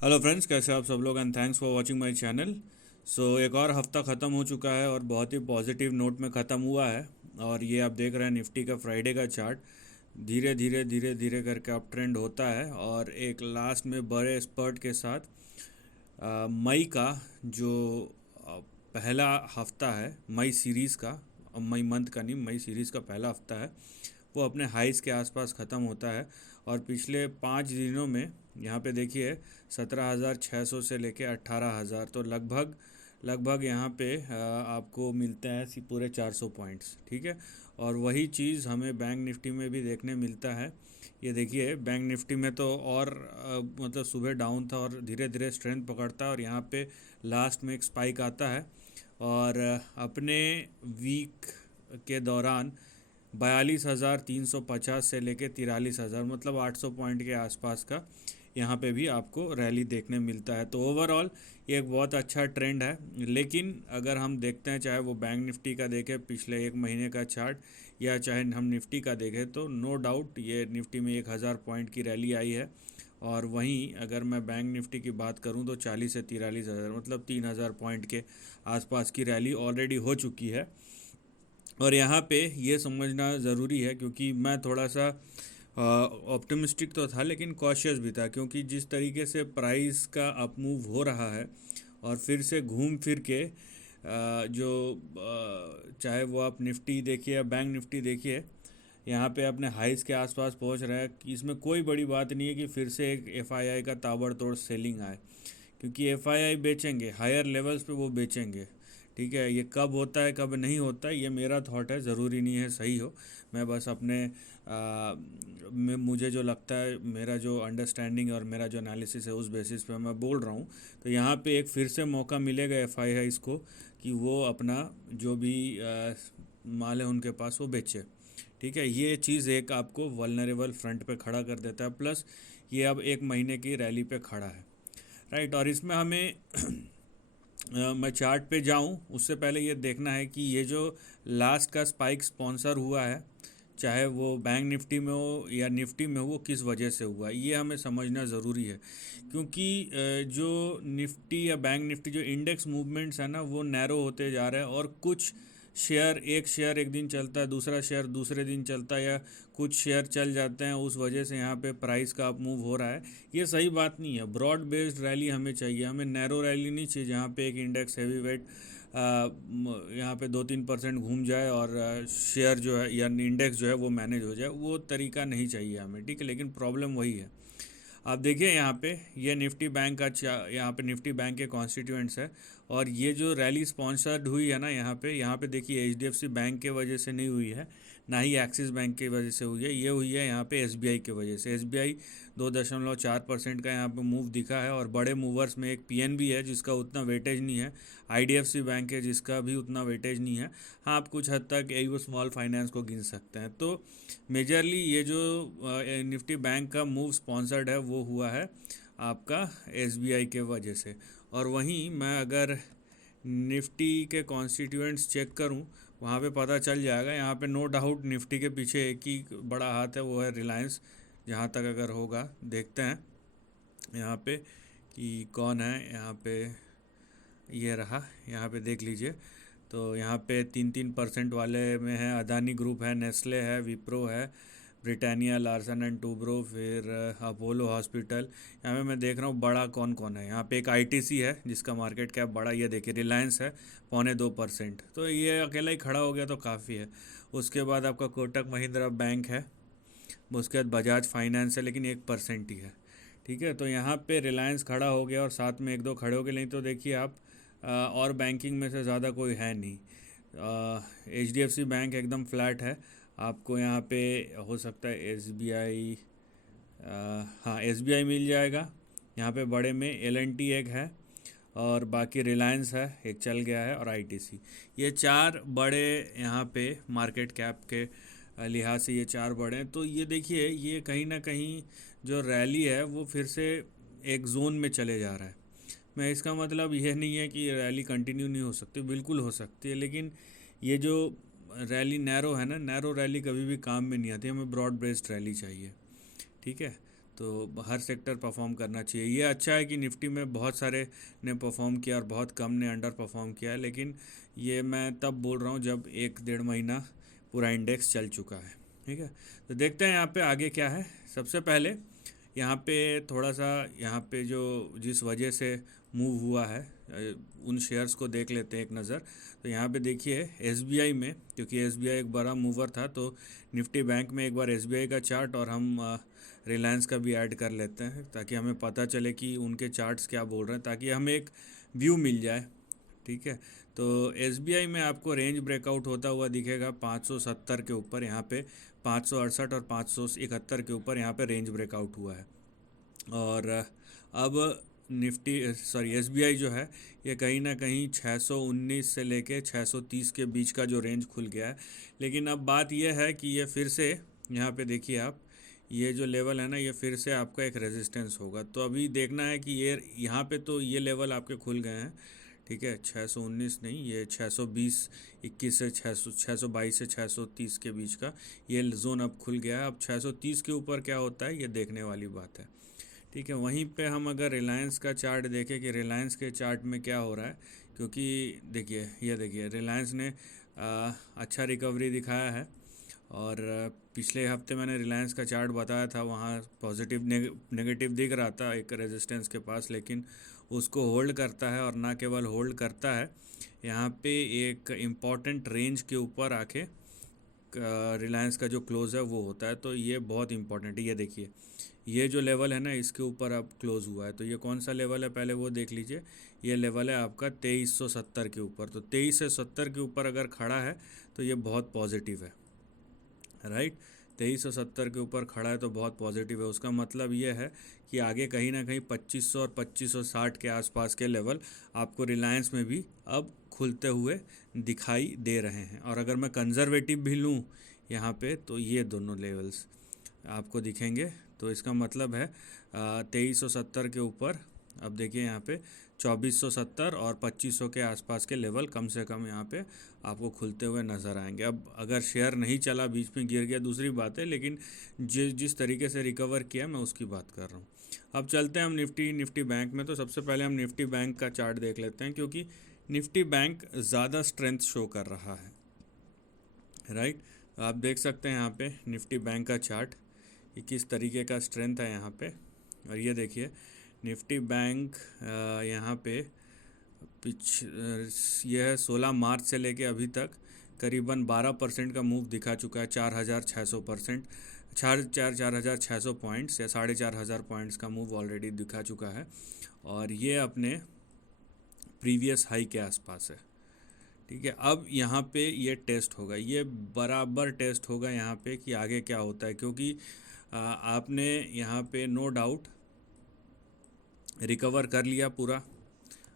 Hello friends, कैसे आप सब लोग and thanks for watching my channel. एक और हफ्ता ख़त्म हो चुका है और बहुत ही पॉजिटिव नोट में ख़त्म हुआ है। और ये आप देख रहे हैं निफ्टी का फ्राइडे का चार्ट धीरे धीरे धीरे धीरे करके अप ट्रेंड होता है और एक लास्ट में बड़े स्पर्ट के साथ मई का जो अ, पहला हफ्ता है मई सीरीज़ का, मई मंथ का नहीं, मई सीरीज़ का पहला हफ्ता है, वो अपने हाइस के आसपास ख़त्म होता है। और पिछले 5 दिनों में यहाँ पे देखिए 17,600 से लेके 18,000, तो लगभग लगभग यहाँ पे आपको मिलता है पूरे 400 पॉइंट्स। ठीक है। और वही चीज़ हमें बैंक निफ्टी में भी देखने मिलता है। ये देखिए बैंक निफ्टी में तो और मतलब सुबह डाउन था और धीरे धीरे स्ट्रेंथ पकड़ता है और यहाँ पे लास्ट में एक स्पाइक आता है। और अपने वीक के दौरान 42,350 से लेके 43,000, मतलब 800 पॉइंट के आसपास का यहाँ पे भी आपको रैली देखने मिलता है। तो ओवरऑल ये एक बहुत अच्छा ट्रेंड है। लेकिन अगर हम देखते हैं, चाहे वो बैंक निफ्टी का देखें पिछले एक महीने का चार्ट, या चाहे हम निफ्टी का देखें, तो नो डाउट ये निफ्टी में 1,000 पॉइंट की रैली आई है। और वहीं अगर मैं बैंक निफ्टी की बात करूं तो 40 से 43,000, मतलब 3,000 पॉइंट के आसपास की रैली ऑलरेडी हो चुकी है। और यहाँ पे ये समझना ज़रूरी है, क्योंकि मैं थोड़ा सा ऑप्टिमिस्टिक तो था लेकिन कॉशियस भी था, क्योंकि जिस तरीके से प्राइस का अप मूव हो रहा है और फिर से घूम फिर के चाहे वो आप निफ्टी देखिए या बैंक निफ्टी देखिए, यहाँ पे अपने हाइस के आसपास पहुँच रहा है। कि इसमें कोई बड़ी बात नहीं है कि फिर से एक एफआईआई का ताबड़तोड़ सेलिंग आए, क्योंकि एफआईआई बेचेंगे हायर लेवल्स पे, वो बेचेंगे। ठीक है, ये कब होता है कब नहीं होता है ये मेरा थॉट है, ज़रूरी नहीं है सही हो। मैं बस अपने मुझे जो लगता है, मेरा जो अंडरस्टैंडिंग और मेरा जो एनालिसिस है उस बेसिस पे मैं बोल रहा हूँ। तो यहाँ पे एक फिर से मौका मिलेगा एफआईआई को कि वो अपना जो भी माल है उनके पास वो बेचे। ठीक है, ये चीज़ एक आपको वल्नरेबल फ्रंट पे खड़ा कर देता है, प्लस ये अब एक महीने की रैली पे खड़ा है। राइट। और इसमें हमें मैं चार्ट पे जाऊं उससे पहले ये देखना है कि ये जो लास्ट का स्पाइक स्पॉन्सर हुआ है, चाहे वो बैंक निफ्टी में हो या निफ्टी में हो, वो किस वजह से हुआ ये हमें समझना ज़रूरी है। क्योंकि जो निफ्टी या बैंक निफ्टी जो इंडेक्स मूवमेंट्स है ना, वो नैरो होते जा रहे हैं। और कुछ शेयर एक दिन चलता है, दूसरा शेयर दूसरे दिन चलता है, या कुछ शेयर चल जाते हैं, उस वजह से यहाँ पे प्राइस का अप मूव हो रहा है। ये सही बात नहीं है। ब्रॉड बेस्ड रैली हमें चाहिए, हमें नैरो रैली नहीं चाहिए जहाँ पे एक इंडेक्स हैवी वेट यहाँ पे 2-3% घूम जाए और शेयर जो है या इंडेक्स जो है वो मैनेज हो जाए। वो तरीका नहीं चाहिए हमें। ठीक है, लेकिन प्रॉब्लम वही है। आप देखिए यहाँ पे ये निफ्टी बैंक का यहाँ पे निफ्टी बैंक के कॉन्स्टिट्यूएंट्स है। और ये जो रैली स्पॉन्सर्ड हुई है ना, यहाँ पे देखिए एचडीएफसी बैंक के वजह से नहीं हुई है, ना ही एक्सिस बैंक की वजह से हुई है। ये हुई है यहाँ पे एसबीआई की वजह से। एसबीआई 2.4% का यहाँ पे मूव दिखा है। और बड़े मूवर्स में एक पीएनबी है जिसका उतना वेटेज नहीं है, आईडीएफसी बैंक है जिसका भी उतना वेटेज नहीं है। हाँ, आप कुछ हद तक एयू स्मॉल फाइनेंस को गिन सकते हैं। तो मेजरली ये जो निफ्टी बैंक का मूव स्पॉन्सर्ड है वो हुआ है आपका एसबीआई के वजह से। और वहीं मैं अगर निफ्टी के कॉन्स्टिट्यूएंट्स चेक करूं, वहाँ पे पता चल जाएगा। यहाँ पे नो डाउट निफ्टी के पीछे एक ही बड़ा हाथ है, वो है रिलायंस। जहाँ तक अगर होगा देखते हैं यहाँ पे कि कौन है यहाँ पे। ये रहा, यहाँ पे देख लीजिए। तो यहाँ पे 3-3% वाले में है अदानी ग्रुप है, नेस्ले है, विप्रो है, ब्रिटानिया, लार्सन एंड टूब्रो, फिर अपोलो हॉस्पिटल। यहाँ पे मैं देख रहा हूँ बड़ा कौन कौन है। यहाँ पे एक आईटीसी है जिसका मार्केट कैप बड़ा, ये देखिए रिलायंस है 2.25%। तो ये अकेला ही खड़ा हो गया तो काफ़ी है। उसके बाद आपका कोटक महिंद्रा बैंक है, उसके बाद बजाज फाइनेंस है, लेकिन 1% ही है। ठीक है, तो यहाँ पे रिलायंस खड़ा हो गया और साथ में एक दो खड़े हो गए, नहीं तो देखिए आप और बैंकिंग में से ज़्यादा कोई है नहीं। H D F C bank एकदम फ्लैट है। आपको यहाँ पे हो सकता है एस बी आई, हाँ एस बी आई मिल जाएगा। यहाँ पे बड़े में एल एन टी एक है, और बाकी रिलायंस है, एक चल गया है, और आई टी सी। ये चार बड़े यहाँ पे मार्केट कैप के लिहाज से ये चार बड़े हैं। तो ये देखिए ये कहीं ना कहीं जो रैली है वो फिर से एक जोन में चले जा रहा है। मैं इसका मतलब यह नहीं है कि रैली कंटिन्यू नहीं हो सकती, बिल्कुल हो सकती है। लेकिन ये जो रैली नैरो है ना, नैरो रैली कभी भी काम में नहीं आती, हमें ब्रॉड बेस्ड रैली चाहिए। ठीक है, तो हर सेक्टर परफॉर्म करना चाहिए। ये अच्छा है कि निफ्टी में बहुत सारे ने परफॉर्म किया और बहुत कम ने अंडर परफॉर्म किया है, लेकिन ये मैं तब बोल रहा हूँ जब 1-1.5 महीना पूरा इंडेक्स चल चुका है। ठीक है, तो देखते हैं यहाँ पे आगे क्या है। सबसे पहले यहाँ पे थोड़ा सा यहाँ पे जो जिस वजह से मूव हुआ है उन शेयर्स को देख लेते हैं एक नज़र। तो यहाँ पे देखिए एसबीआई में, क्योंकि एसबीआई एक बड़ा मूवर था, तो निफ्टी बैंक में एक बार एसबीआई का चार्ट और हम रिलायंस का भी ऐड कर लेते हैं ताकि हमें पता चले कि उनके चार्ट्स क्या बोल रहे हैं, ताकि हमें एक व्यू मिल जाए। ठीक है, तो एसबीआई में आपको रेंज ब्रेकआउट होता हुआ दिखेगा 570 के ऊपर, यहाँ पे 568 और 571 के ऊपर यहाँ पे रेंज ब्रेकआउट हुआ है। और अब एसबीआई जो है ये कहीं ना कहीं 619 से लेके 630 के बीच का जो रेंज खुल गया है। लेकिन अब बात यह है कि ये फिर से यहाँ पे देखिए आप, ये जो लेवल है ना, ये फिर से आपका एक रेजिस्टेंस होगा। तो अभी देखना है कि ये यहाँ पे तो ये लेवल आपके खुल गए हैं। ठीक है, 619 नहीं, ये 620 21 से 622 से 630 के बीच का ये जोन अब खुल गया है। अब 630 के ऊपर क्या होता है ये देखने वाली बात है। ठीक है, वहीं पे हम अगर रिलायंस का चार्ट देखें कि रिलायंस के चार्ट में क्या हो रहा है, क्योंकि देखिए ये देखिए रिलायंस ने अच्छा रिकवरी दिखाया है। और पिछले हफ्ते मैंने रिलायंस का चार्ट बताया था, वहाँ पॉजिटिव नेगेटिव दिख रहा था एक रेजिस्टेंस के पास, लेकिन उसको होल्ड करता है। और ना केवल होल्ड करता है, यहाँ पे एक इम्पॉर्टेंट रेंज के ऊपर आके रिलायंस का जो क्लोज़ है वो होता है। तो ये बहुत इंपॉर्टेंट है। ये देखिए ये जो लेवल है ना, इसके ऊपर अब क्लोज़ हुआ है। तो ये कौन सा लेवल है पहले वो देख लीजिए। ये लेवल है आपका 2370 के ऊपर। तो 23 से 70 के ऊपर अगर खड़ा है तो ये बहुत पॉजिटिव है, राइट। 2370 के ऊपर खड़ा है तो बहुत पॉजिटिव है। उसका मतलब ये है कि आगे कहीं ना कहीं 2500 और 2560 के आसपास के लेवल आपको रिलायंस में भी अब खुलते हुए दिखाई दे रहे हैं। और अगर मैं कंजर्वेटिव भी लूँ यहाँ पे, तो ये दोनों लेवल्स आपको दिखेंगे। तो इसका मतलब है 2370 के ऊपर अब देखिए यहाँ पे 2470 और 2500 के आसपास के लेवल कम से कम यहाँ पे आपको खुलते हुए नज़र आएंगे। अब अगर शेयर नहीं चला, बीच में गिर गया, दूसरी बात है, लेकिन जिस तरीके से रिकवर किया मैं उसकी बात कर रहा हूँ। अब चलते हैं हम निफ्टी बैंक में। तो सबसे पहले हम निफ्टी बैंक का चार्ट देख लेते हैं, क्योंकि निफ्टी बैंक ज़्यादा स्ट्रेंथ शो कर रहा है, राइट। आप देख सकते हैं यहाँ पे निफ्टी बैंक का चार्ट कि किस तरीके का स्ट्रेंथ है यहाँ पे। और ये देखिए निफ्टी बैंक यहाँ पे यह 16 मार्च से लेके अभी तक करीबन 12% का मूव दिखा चुका है। 4600% 4600 पॉइंट्स या 4500 पॉइंट्स का मूव ऑलरेडी दिखा चुका है। और ये अपने प्रीवियस हाई के आसपास है। ठीक है, अब यहाँ पे ये टेस्ट होगा, ये बराबर टेस्ट होगा यहाँ पे कि आगे क्या होता है, क्योंकि आपने यहाँ पे नो डाउट रिकवर कर लिया पूरा।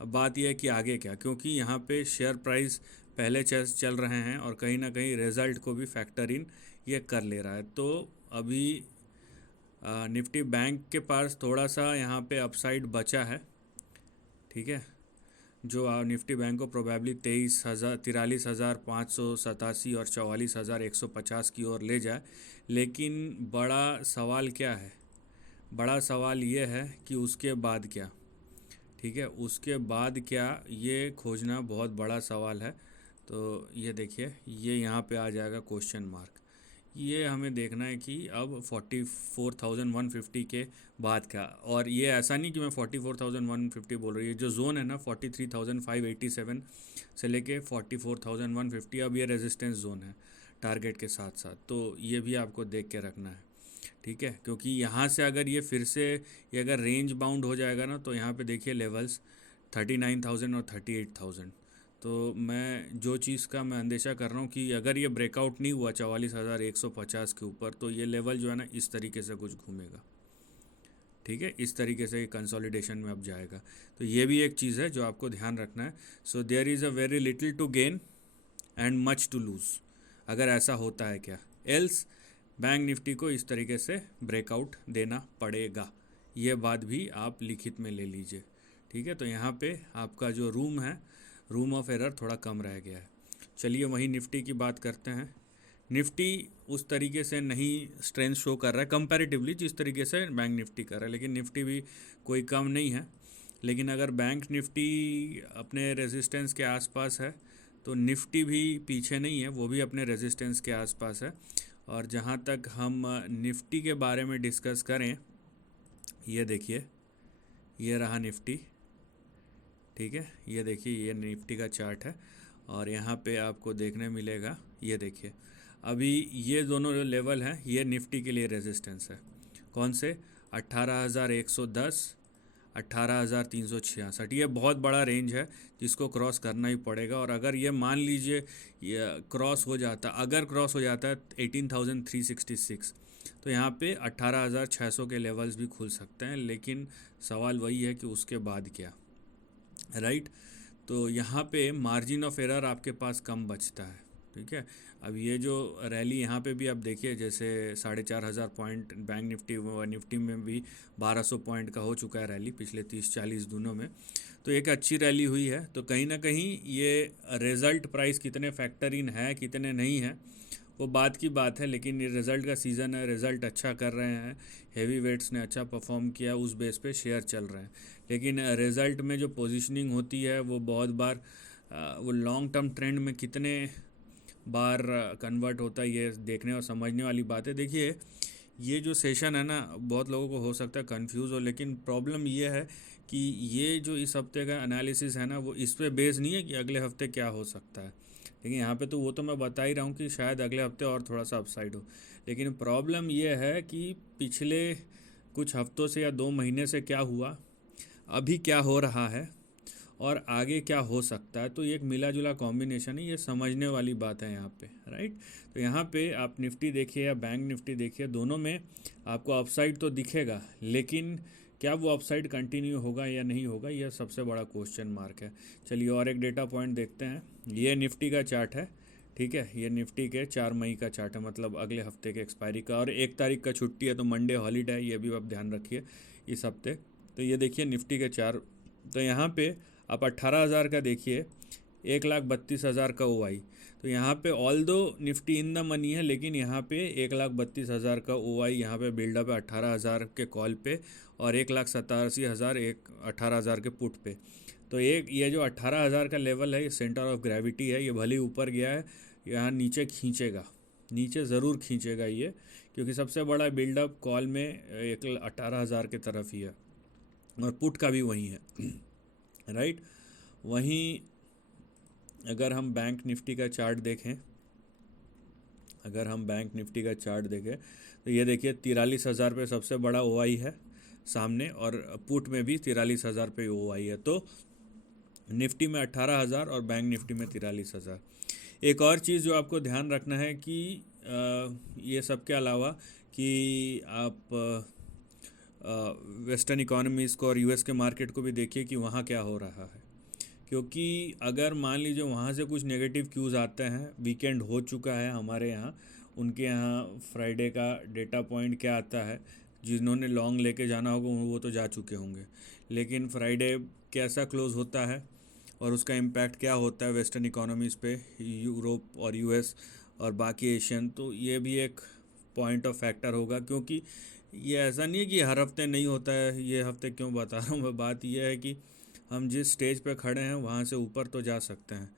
अब बात यह है कि आगे क्या, क्योंकि यहाँ पे शेयर प्राइस पहले चल रहे हैं और कहीं ना कहीं रिज़ल्ट को भी फैक्टर इन ये कर ले रहा है। तो अभी निफ्टी बैंक के पास थोड़ा सा यहाँ पे अपसाइड बचा है। ठीक है, जो निफ्टी बैंक को प्रोबेबली 43,587 और 44,150 की ओर ले जाए। लेकिन बड़ा सवाल क्या है, बड़ा सवाल ये है कि उसके बाद क्या। ठीक है, उसके बाद क्या, ये खोजना बहुत बड़ा सवाल है। तो ये देखिए ये यहाँ पे आ जाएगा क्वेश्चन मार्क। ये हमें देखना है कि अब 44,150 के बाद क्या। और ये ऐसा नहीं कि मैं 44,150 बोल रही हूँ, जो जोन है ना 43,587 से लेके 44,150, अब ये रेजिस्टेंस जोन है टारगेट के साथ साथ। तो ये भी आपको देख के रखना है। ठीक है, क्योंकि यहाँ से अगर ये फिर से ये अगर रेंज बाउंड हो जाएगा ना, तो यहाँ पे देखिए लेवल्स 39,000 और 38,000। तो मैं जो चीज़ का मैं अंदेशा कर रहा हूँ कि अगर ये ब्रेकआउट नहीं हुआ 44,150 के ऊपर, तो ये लेवल जो है ना इस तरीके से कुछ घूमेगा। ठीक है, इस तरीके से कंसोलिडेशन में अब जाएगा। तो ये भी एक चीज़ है जो आपको ध्यान रखना है। So there is a very little to gain and much to lose, अगर ऐसा होता है क्या। एल्स बैंक निफ्टी को इस तरीके से ब्रेकआउट देना पड़ेगा। ये बात भी आप लिखित में ले लीजिए। ठीक है, तो यहाँ पे आपका जो रूम है, रूम ऑफ एरर थोड़ा कम रह गया है। चलिए वही निफ्टी की बात करते हैं। निफ्टी उस तरीके से नहीं स्ट्रेंथ शो कर रहा है कंपैरेटिवली जिस तरीके से बैंक निफ्टी कर रहा है, लेकिन निफ्टी भी कोई कम नहीं है। लेकिन अगर बैंक निफ्टी अपने रेजिस्टेंस के आसपास है तो निफ्टी भी पीछे नहीं है, वो भी अपने रेजिस्टेंस के आसपास है। और जहाँ तक हम निफ्टी के बारे में डिस्कस करें, ये देखिए, ये रहा निफ्टी, ठीक है, ये देखिए, ये निफ्टी का चार्ट है और यहाँ पे आपको देखने मिलेगा, ये देखिए अभी ये दोनों जो लेवल हैं ये निफ्टी के लिए रेजिस्टेंस है। कौन से? 18,110, 18,366, ये बहुत बड़ा रेंज है जिसको क्रॉस करना ही पड़ेगा। और अगर ये मान लीजिए ये क्रॉस हो जाता, अगर क्रॉस हो जाता है 18,366, तो यहाँ पे 18,600 के लेवल्स भी खुल सकते हैं। लेकिन सवाल वही है कि उसके बाद क्या, राइट? तो यहाँ पे मार्जिन ऑफ एरर आपके पास कम बचता है, ठीक है। अब ये जो रैली यहाँ पे भी आप देखिए, जैसे 4,500 पॉइंट बैंक निफ्टी व निफ्टी में भी 1,200 पॉइंट का हो चुका है रैली पिछले 30-40 दिनों में, तो एक अच्छी रैली हुई है। तो कहीं ना कहीं ये रिज़ल्ट प्राइस कितने फैक्टर इन है कितने नहीं है वो बात की बात है, लेकिन ये रिज़ल्ट का सीज़न है, रिज़ल्ट अच्छा कर रहे हैं, हेवी वेट्स ने अच्छा परफॉर्म किया, उस बेस पे शेयर चल रहे हैं। लेकिन रिज़ल्ट में जो पोजीशनिंग होती है वो बहुत बार वो लॉन्ग टर्म ट्रेंड में कितने बार कन्वर्ट होता है, ये देखने और समझने वाली बात है। देखिए ये जो सेशन है ना, बहुत लोगों को हो सकता है कंफ्यूज हो, लेकिन प्रॉब्लम ये है कि ये जो इस हफ्ते का एनालिसिस है ना, वो इस पे बेस नहीं है कि अगले हफ्ते क्या हो सकता है। लेकिन यहाँ पे तो वो तो मैं बता ही रहा हूँ कि शायद अगले हफ्ते और थोड़ा सा अपसाइड हो। लेकिन प्रॉब्लम ये है कि पिछले कुछ हफ्तों से या 2 महीने से क्या हुआ, अभी क्या हो रहा है और आगे क्या हो सकता है, तो ये एक मिला जुला कॉम्बिनेशन है, ये समझने वाली बात है यहाँ पे, राइट। तो यहाँ पे आप निफ्टी देखिए या बैंक निफ्टी देखिए, दोनों में आपको अपसाइड तो दिखेगा, लेकिन क्या वो अपसाइड कंटिन्यू होगा या नहीं होगा, यह सबसे बड़ा क्वेश्चन मार्क है। चलिए और एक डेटा पॉइंट देखते हैं। ये निफ्टी का चार्ट है, ठीक है, ये निफ्टी के 4 मई का चार्ट है, मतलब अगले हफ्ते के एक्सपायरी का, और 1 तारीख का छुट्टी है तो मंडे हॉलीडे है, ये भी आप ध्यान रखिए इस हफ्ते। तो ये देखिए निफ्टी के 4, तो यहाँ पे आप 18,000 का देखिए, 1,32,000 का OI। तो यहाँ पे ऑल दो निफ्टी इन द मनी है, लेकिन यहाँ पे 1,32,000 का OI यहाँ पे बिल्डअप है 18,000 के कॉल पे, और 1,87,000 18,000 के पुट पे। तो एक ये जो 18,000 का लेवल है, ये सेंटर ऑफ ग्रेविटी है, ये भले ही ऊपर गया है, यहाँ नीचे खींचेगा, नीचे ज़रूर खींचेगा ये, क्योंकि सबसे बड़ा बिल्डअप कॉल में 18,000 के तरफ ही है और पुट का भी वहीं है, राइट। वहीं अगर हम बैंक निफ्टी का चार्ट देखें, तो ये देखिए 43,000 पे सबसे बड़ा OI है सामने, और पुट में भी 43,000 पे OI है। तो निफ्टी में 18,000 और बैंक निफ्टी में 43,000। एक और चीज़ जो आपको ध्यान रखना है कि ये सब के अलावा कि आप वेस्टर्न इकोनॉमीज़ को और US के मार्केट को भी देखिए कि वहाँ क्या हो रहा है, क्योंकि अगर मान लीजिए वहाँ से कुछ नेगेटिव क्यूज़ आते हैं, वीकेंड हो चुका है हमारे यहाँ, उनके यहाँ फ्राइडे का डेटा पॉइंट क्या आता है, जिन्होंने लॉन्ग लेके जाना होगा वो तो जा चुके होंगे, लेकिन फ्राइडे कैसा क्लोज होता है और उसका इम्पैक्ट क्या होता है वेस्टर्न इकोनॉमीज़ पे, यूरोप और US और बाकी एशियन, तो ये भी एक पॉइंट ऑफ फैक्टर होगा। क्योंकि ये ऐसा नहीं है कि हर हफ्ते नहीं होता है, ये हफ्ते क्यों बता रहा हूँ मैं, बात यह है कि हम जिस स्टेज पे खड़े हैं वहाँ से ऊपर तो जा सकते हैं,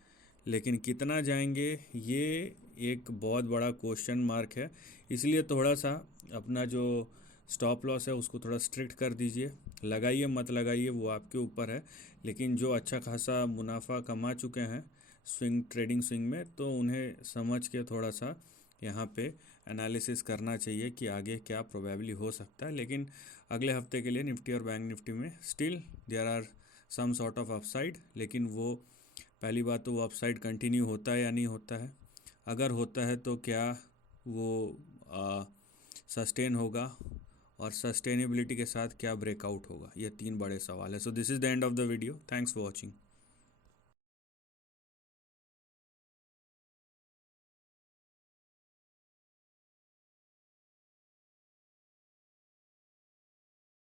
लेकिन कितना जाएंगे ये एक बहुत बड़ा क्वेश्चन मार्क है। इसलिए थोड़ा सा अपना जो स्टॉप लॉस है उसको थोड़ा स्ट्रिक्ट कर दीजिए, लगाइए मत लगाइए वो आपके ऊपर है, लेकिन जो अच्छा खासा मुनाफा कमा चुके हैं ट्रेडिंग स्विंग में, तो उन्हें समझ के थोड़ा सा यहाँ पे एनालिसिस करना चाहिए कि आगे क्या प्रोबेबली हो सकता है। लेकिन अगले हफ्ते के लिए निफ्टी और बैंक निफ्टी में still there are some sort of upside, लेकिन वो पहली बात तो वो अपसाइड कंटिन्यू होता है या नहीं होता है, अगर होता है तो क्या वो सस्टेन होगा, और सस्टेनेबिलिटी के साथ क्या ब्रेकआउट होगा, ये 3 बड़े सवाल है। So this is the end of the video, thanks for watching.